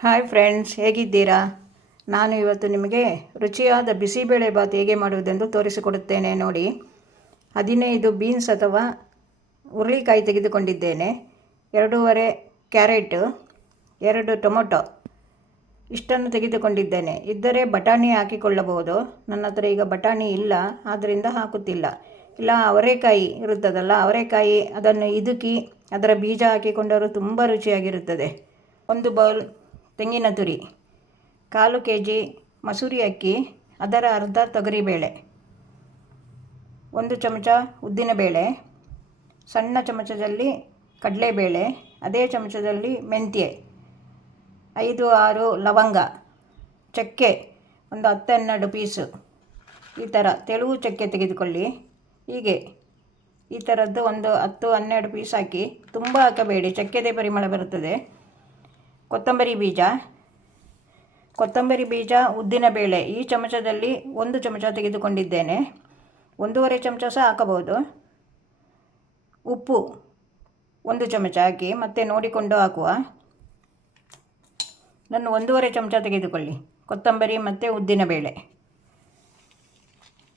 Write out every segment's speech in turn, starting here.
Hi friends, ಹೇಗಿದ್ದೀರಾ? ನಾನು ಇವತ್ತು ನಿಮಗೆ ರುಚಿಯಾದ ಬಿಸಿಬೇಳೆಬಾತ್ ಹೇಗೆ ಮಾಡುವುದೆಂದು ತೋರಿಸಿಕೊಡುತ್ತೇನೆ ನೋಡಿ. 15 ಬೀನ್ಸ್ ಅಥವಾ ಹುರುಳಿಕಾಯಿ ತೆಗೆದುಕೊಂಡಿದ್ದೇನೆ. 2.5 ಕ್ಯಾರೆಟ್, 2 ಟೊಮೊಟೊ ಇಷ್ಟನ್ನು ತೆಗೆದುಕೊಂಡಿದ್ದೇನೆ. ಇದ್ದರೆ ಬಟಾಣಿ ಹಾಕಿಕೊಳ್ಳಬಹುದು. ನನ್ನ ಹತ್ರ ಈಗ ಬಟಾಣಿ ಇಲ್ಲ, ಆದ್ದರಿಂದ ಹಾಕುತ್ತಿಲ್ಲ. ಇಲ್ಲ ಅವರೆಕಾಯಿ ಇರುತ್ತದಲ್ಲ, ಅವರೆಕಾಯಿ ಅದನ್ನು ಇದುಕಿ ಅದರ ಬೀಜ ಹಾಕಿಕೊಂಡರೂ ತುಂಬ ರುಚಿಯಾಗಿರುತ್ತದೆ. 1 ಬೌಲ್ ತೆಂಗಿನ ತುರಿ, 1/4 kg ಮಸೂರಿ ಅಕ್ಕಿ, ಅದರ ಅರ್ಧ ತೊಗರಿಬೇಳೆ, 1 ಚಮಚ ಉದ್ದಿನಬೇಳೆ, ಸಣ್ಣ ಚಮಚದಲ್ಲಿ ಕಡಲೆಬೇಳೆ, ಅದೇ ಚಮಚದಲ್ಲಿ ಮೆಂತ್ಯ, 5-6 ಲವಂಗ, ಚಕ್ಕೆ ಒಂದು 10-12 ಪೀಸು. ಈ ಥರ ತೆಳು ಚಕ್ಕೆ ತೆಗೆದುಕೊಳ್ಳಿ. ಹೀಗೆ ಈ ಥರದ್ದು ಒಂದು 10-12 ಪೀಸ್ ಹಾಕಿ, ತುಂಬ ಹಾಕಬೇಡಿ, ಚಕ್ಕೆದೇ ಪರಿಮಳ ಬರುತ್ತದೆ. ಕೊತ್ತಂಬರಿ ಬೀಜ, ಉದ್ದಿನಬೇಳೆ ಈ ಚಮಚದಲ್ಲಿ 1 ಚಮಚ ತೆಗೆದುಕೊಂಡಿದ್ದೇನೆ. 1.5 ಚಮಚ ಸಹ ಹಾಕಬಹುದು. ಉಪ್ಪು 1 ಚಮಚ ಹಾಕಿ ಮತ್ತೆ ನೋಡಿಕೊಂಡು ಹಾಕುವ. ನಾನು 1.5 ಚಮಚ ತೆಗೆದುಕೊಳ್ಳಿ. ಕೊತ್ತಂಬರಿ ಮತ್ತು ಉದ್ದಿನಬೇಳೆ,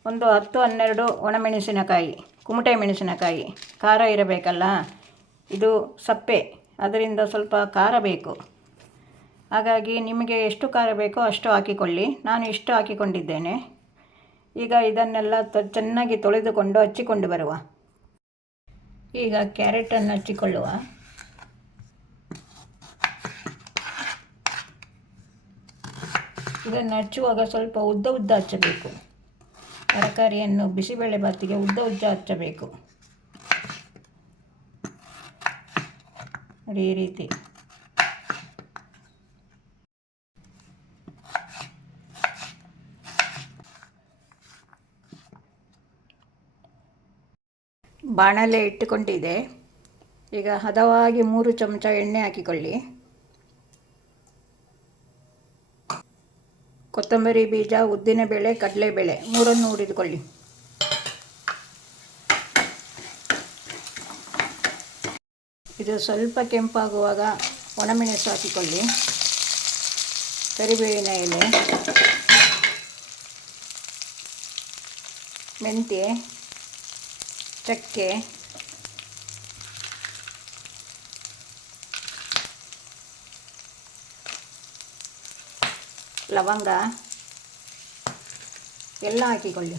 ಒಂದು 10-12 ಒಣಮೆಣಸಿನಕಾಯಿ, ಕುಮಟೆ ಮೆಣಸಿನಕಾಯಿ. ಖಾರ ಇರಬೇಕಲ್ಲ, ಇದು ಸಪ್ಪೆ, ಅದರಿಂದ ಸ್ವಲ್ಪ ಖಾರ ಬೇಕು. ಹಾಗಾಗಿ ನಿಮಗೆ ಎಷ್ಟು ಖಾರ ಬೇಕೋ ಅಷ್ಟು ಹಾಕಿಕೊಳ್ಳಿ. ನಾನು ಇಷ್ಟು ಹಾಕಿಕೊಂಡಿದ್ದೇನೆ. ಈಗ ಇದನ್ನೆಲ್ಲ ಚೆನ್ನಾಗಿ ತೊಳೆದುಕೊಂಡು ಹಚ್ಚಿಕೊಂಡು ಬರುವ. ಈಗ ಕ್ಯಾರೆಟನ್ನು ಹಚ್ಚಿಕೊಳ್ಳುವ. ಇದನ್ನು ಹಚ್ಚುವಾಗ ಸ್ವಲ್ಪ ಉದ್ದ ಹಚ್ಚಬೇಕು. ತರಕಾರಿಯನ್ನು ಬಿಸಿಬೇಳೆಬಾತಿಗೆ ಉದ್ದ ಹಚ್ಚಬೇಕು ನೋಡಿ, ಈ ರೀತಿ. ಬಾಣಲೆ ಇಟ್ಟುಕೊಂಡಿದೆ. ಈಗ ಹದವಾಗಿ 3 ಚಮಚ ಎಣ್ಣೆ ಹಾಕಿಕೊಳ್ಳಿ. ಕೊತ್ತಂಬರಿ ಬೀಜ, ಉದ್ದಿನಬೇಳೆ, ಕಡಲೆಬೇಳೆ ಮೂರನ್ನು ಹುರಿದುಕೊಳ್ಳಿ. ಇದು ಸ್ವಲ್ಪ ಕೆಂಪಾಗುವಾಗ ಒಣಮೆಣಸು ಹಾಕಿಕೊಳ್ಳಿ. ಕರಿಬೇವಿನ ಎಲೆ, ಮೆಂತ್ಯ, ಚಕ್ಕೆ, ಲವಂಗ ಎಲ್ಲ ಹಾಕಿಕೊಳ್ಳಿ.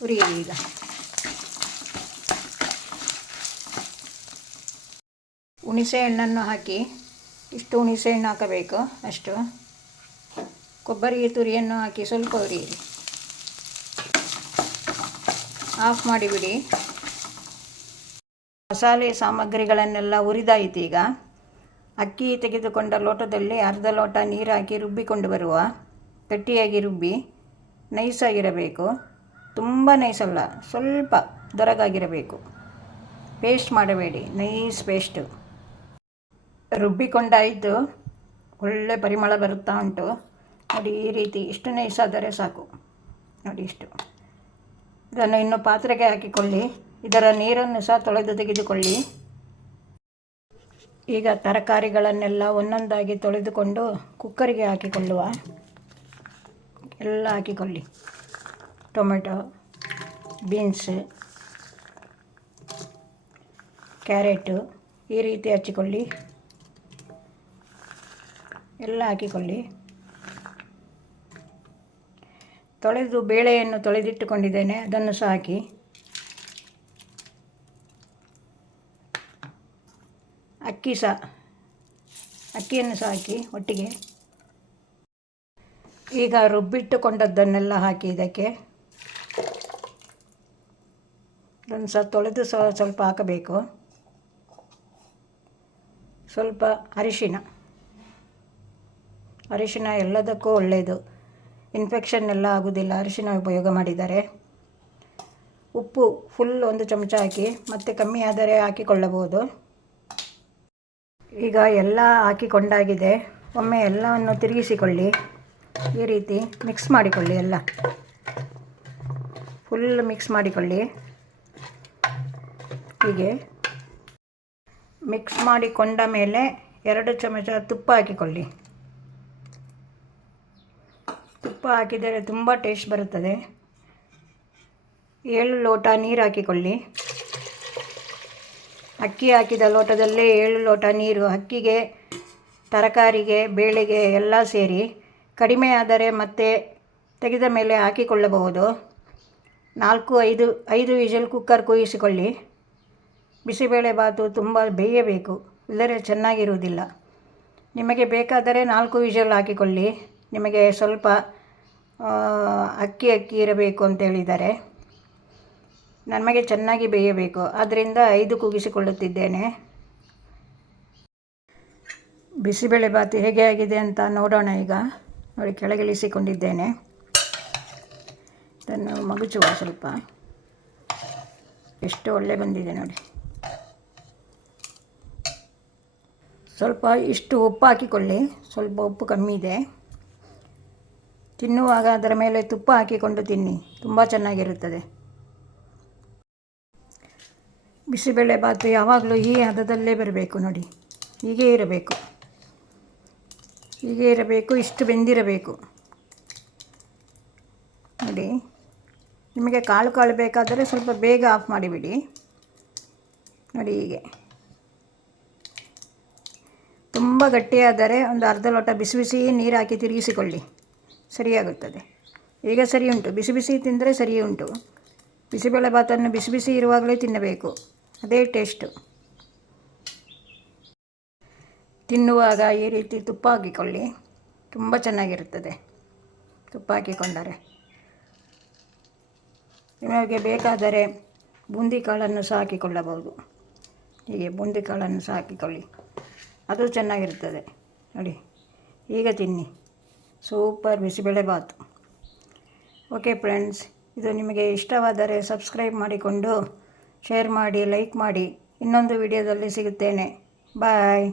ಹುರಿಯಿರಿ. ಈಗ ಹುಣಸೆ ಹಣ್ಣನ್ನು ಹಾಕಿ, ಇಷ್ಟು ಹುಣಸೆ ಹಣ್ಣು ಹಾಕಬೇಕು ಅಷ್ಟು. ಕೊಬ್ಬರಿ ತುರಿಯನ್ನು ಹಾಕಿ ಸ್ವಲ್ಪ ಹುರಿಯಿರಿ. ಆಫ್ ಮಾಡಿಬಿಡಿ. ಮಸಾಲೆ ಸಾಮಗ್ರಿಗಳನ್ನೆಲ್ಲ ಹುರಿದಾಯಿತು. ಈಗ ಅಕ್ಕಿ ತೆಗೆದುಕೊಂಡ ಲೋಟದಲ್ಲಿ ಅರ್ಧ ಲೋಟ ನೀರು ಹಾಕಿ ರುಬ್ಬಿಕೊಂಡು ಬರುವ. ಗಟ್ಟಿಯಾಗಿ ರುಬ್ಬಿ, ನೈಸಾಗಿರಬೇಕು. ತುಂಬ ನೈಸಲ್ಲ, ಸ್ವಲ್ಪ ದೊರಗಾಗಿರಬೇಕು. ಪೇಸ್ಟ್ ಮಾಡಬೇಡಿ, ನೈಸ್ ಪೇಸ್ಟು. ರುಬ್ಬಿಕೊಂಡಾಯಿತು. ಒಳ್ಳೆ ಪರಿಮಳ ಬರುತ್ತಾ ಉಂಟು ನೋಡಿ. ಈ ರೀತಿ ಇಷ್ಟು ನೈಸಾದರೆ ಸಾಕು ನೋಡಿ. ಇಷ್ಟು. ಇದನ್ನು ಇನ್ನು ಪಾತ್ರೆಗೆ ಹಾಕಿಕೊಳ್ಳಿ. ಇದರ ನೀರನ್ನು ಸಹ ತೊಳೆದು ತೆಗೆದುಕೊಳ್ಳಿ. ಈಗ ತರಕಾರಿಗಳನ್ನೆಲ್ಲ ಒಂದೊಂದಾಗಿ ತೊಳೆದುಕೊಂಡು ಕುಕ್ಕರಿಗೆ ಹಾಕಿಕೊಳ್ಳುವ. ಎಲ್ಲ ಹಾಕಿಕೊಳ್ಳಿ. ಟೊಮೆಟೊ, ಬೀನ್ಸ್, ಕ್ಯಾರೆಟು ಈ ರೀತಿ ಹಚ್ಚಿಕೊಳ್ಳಿ. ಎಲ್ಲ ಹಾಕಿಕೊಳ್ಳಿ. ಬೇಳೆಯನ್ನು ತೊಳೆದಿಟ್ಟುಕೊಂಡಿದ್ದೇನೆ, ಅದನ್ನು ಸಹ ಹಾಕಿ. ಅಕ್ಕಿಯನ್ನು ಸಹ ಹಾಕಿ ಒಟ್ಟಿಗೆ. ಈಗ ರುಬ್ಬಿಟ್ಟುಕೊಂಡದ್ದನ್ನೆಲ್ಲ ಹಾಕಿ ಇದಕ್ಕೆ. ಅದನ್ನು ಸಹ ತೊಳೆದು ಸ್ವಲ್ಪ ಹಾಕಬೇಕು. ಸ್ವಲ್ಪ ಅರಿಶಿನ ಎಲ್ಲದಕ್ಕೂ ಒಳ್ಳೆಯದು. ಇನ್ಫೆಕ್ಷನ್ ಎಲ್ಲ ಆಗೋದಿಲ್ಲ ಅರಿಶಿನ ಉಪಯೋಗ ಮಾಡಿದರೆ. ಉಪ್ಪು ಫುಲ್ 1 ಚಮಚ ಹಾಕಿ, ಮತ್ತೆ ಕಮ್ಮಿ ಆದರೆ ಹಾಕಿಕೊಳ್ಳಬಹುದು. ಈಗ ಎಲ್ಲ ಹಾಕಿಕೊಂಡಾಗಿದೆ. ಒಮ್ಮೆ ಎಲ್ಲವನ್ನು ತಿರುಗಿಸಿಕೊಳ್ಳಿ. ಈ ರೀತಿ ಮಿಕ್ಸ್ ಮಾಡಿಕೊಳ್ಳಿ. ಎಲ್ಲ ಫುಲ್ ಮಿಕ್ಸ್ ಮಾಡಿಕೊಳ್ಳಿ. ಹೀಗೆ ಮಿಕ್ಸ್ ಮಾಡಿಕೊಂಡ ಮೇಲೆ 2 ಚಮಚ ತುಪ್ಪ ಹಾಕಿಕೊಳ್ಳಿ. ತುಪ್ಪ ಹಾಕಿದರೆ ತುಂಬ ಟೇಸ್ಟ್ ಬರುತ್ತದೆ. 7 ಲೋಟ ನೀರು ಹಾಕಿಕೊಳ್ಳಿ. ಅಕ್ಕಿ ಹಾಕಿದ ಲೋಟದಲ್ಲೇ 7 ಲೋಟ ನೀರು. ಅಕ್ಕಿಗೆ, ತರಕಾರಿಗೆ, ಬೇಳೆಗೆ ಎಲ್ಲ ಸೇರಿ. ಕಡಿಮೆ ಆದರೆ ಮತ್ತೆ ತೆಗೆದ ಮೇಲೆ ಹಾಕಿಕೊಳ್ಳಬಹುದು. 4-5 ವಿಷಲ್ ಕುಕ್ಕರ್ ಕೂಗಿಸಿಕೊಳ್ಳಿ. ಬಿಸಿಬೇಳೆಬಾತು ತುಂಬ ಬೇಯಬೇಕು, ಇಲ್ಲರೆ ಚೆನ್ನಾಗಿರುವುದಿಲ್ಲ. ನಿಮಗೆ ಬೇಕಾದರೆ 4 ವಿಷಲ್ ಹಾಕಿಕೊಳ್ಳಿ. ನಿಮಗೆ ಸ್ವಲ್ಪ ಅಕ್ಕಿ ಇರಬೇಕು ಅಂತ ಹೇಳಿದ್ದಾರೆ. ನಮಗೆ ಚೆನ್ನಾಗಿ ಬೇಯಬೇಕು, ಆದ್ದರಿಂದ 5 ಕೂಗಿಸಿಕೊಳ್ಳುತ್ತಿದ್ದೇನೆ. ಬಿಸಿಬೇಳೆಬಾತು ಹೇಗೆ ಆಗಿದೆ ಅಂತ ನೋಡೋಣ. ಈಗ ನೋಡಿ, ಕೆಳಗಿಳಿಸಿಕೊಂಡಿದ್ದೇನೆ. ಇದನ್ನು ಮಗುಚುವ ಸ್ವಲ್ಪ. ಎಷ್ಟು ಒಳ್ಳೆ ಬಂದಿದೆ ನೋಡಿ. ಸ್ವಲ್ಪ ಇಷ್ಟು ಉಪ್ಪು ಹಾಕಿಕೊಳ್ಳಿ. ಸ್ವಲ್ಪ ಉಪ್ಪು ಕಮ್ಮಿ ಇದೆ. ತಿನ್ನುವಾಗ ಅದರ ಮೇಲೆ ತುಪ್ಪ ಹಾಕಿಕೊಂಡು ತಿನ್ನಿ, ತುಂಬ ಚೆನ್ನಾಗಿರುತ್ತದೆ. ಬಿಸಿಬೇಳೆಬಾತು ಯಾವಾಗಲೂ ಈ ಹದದಲ್ಲೇ ಬರಬೇಕು ನೋಡಿ. ಹೀಗೆ ಇರಬೇಕು, ಹೀಗೆ ಇರಬೇಕು. ಇಷ್ಟು ಬೆಂದಿರಬೇಕು ನೋಡಿ. ನಿಮಗೆ ಕಾಳು ಬೇಕಾದರೆ ಸ್ವಲ್ಪ ಬೇಗ ಆಫ್ ಮಾಡಿಬಿಡಿ ನೋಡಿ. ಹೀಗೆ ತುಂಬ ಗಟ್ಟಿಯಾದರೆ ಒಂದು ಅರ್ಧ ಲೋಟ ಬಿಸಿ ನೀರು ಹಾಕಿ ತಿರುಗಿಸಿಕೊಳ್ಳಿ, ಸರಿಯಾಗುತ್ತದೆ. ಈಗ ಸರಿ ಉಂಟು. ಬಿಸಿ ತಿಂದರೆ ಸರಿ ಉಂಟು. ಬಿಸಿಬೇಳೆಬಾತನ್ನು ಬಿಸಿ ಇರುವಾಗಲೇ ತಿನ್ನಬೇಕು, ಅದೇ ಟೇಸ್ಟು. ತಿನ್ನುವಾಗ ಈ ರೀತಿ ತುಪ್ಪ ಹಾಕಿಕೊಳ್ಳಿ, ತುಂಬ ಚೆನ್ನಾಗಿರುತ್ತದೆ ತುಪ್ಪ ಹಾಕಿಕೊಂಡರೆ. ನಿಮಗೆ ಬೇಕಾದರೆ ಬೂಂದಿ ಕಾಳನ್ನು ಸಹ ಹಾಕಿಕೊಳ್ಳಬಹುದು. ಹೀಗೆ ಬೂಂದಿ ಕಾಳನ್ನು ಸಹ ಹಾಕಿಕೊಳ್ಳಿ, ಅದು ಚೆನ್ನಾಗಿರ್ತದೆ ನೋಡಿ. ಈಗ ತಿನ್ನಿ, ಸೂಪರ್ ಬಿಸಿಬೇಳೆಬಾತು. ಓಕೆ ಫ್ರೆಂಡ್ಸ್, ಇದು ನಿಮಗೆ ಇಷ್ಟವಾದರೆ ಸಬ್ಸ್ಕ್ರೈಬ್ ಮಾಡಿಕೊಂಡು ಶೇರ್ ಮಾಡಿ, ಲೈಕ್ ಮಾಡಿ. ಇನ್ನೊಂದು ವಿಡಿಯೋದಲ್ಲಿ ಸಿಗುತ್ತೇನೆ. ಬಾಯ್.